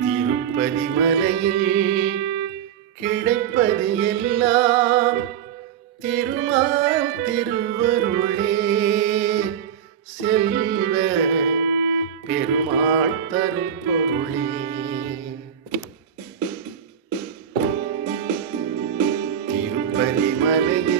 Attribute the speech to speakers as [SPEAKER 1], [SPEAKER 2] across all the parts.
[SPEAKER 1] திருப்பதி மலையில் கிடைப்பது எல்லாம் திருமால் திருவருளே. செல்வ பெருமாள் தரும் பொருளே. திருப்பதி மலையில்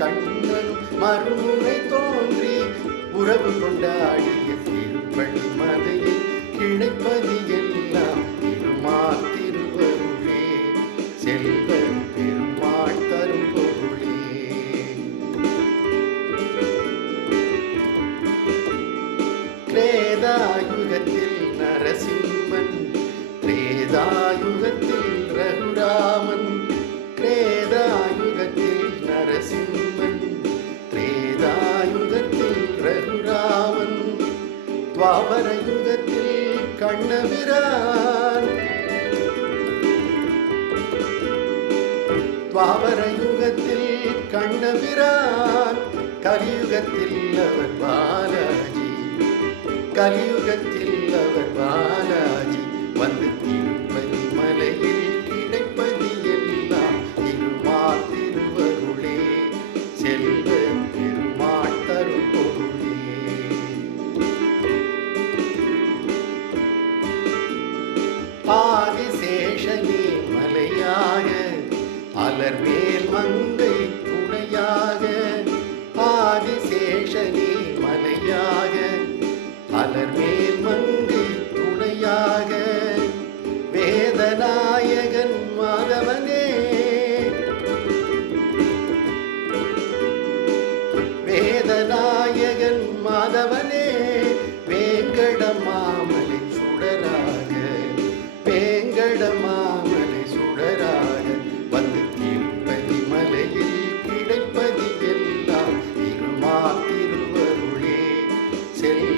[SPEAKER 1] கண்ணனும் மறுமுறை தோன்றி உறவு கொண்டாடிய திருப்பதி மலையில் கிடைப்பது எல்லாம் திருமால் திருவருளே. செல்வ பெருமாள் தரும் பொருளே திரேதாயுகத்தில் நரசிம்மன் கிரேதாயுகத்தில் ரகுராமன் கிரேதாயுகத்தில் நரசிம்மன். துவாபர யுகத்தில் கண்ணபிரான் துவாபர யுகத்தில் கண்ணபிரான் கலியுகத்தில் அவர் பாலாஜி. கலியுகத்தில் மலர் மேல் மங்கை துணையாக ஆதிசேஷனே மலையாக. மலர் மேல் மங்கை துணையாக வேதநாயகன் மாதவனே. வேதநாயகன் மாதவனே வேங்கடமாமன் till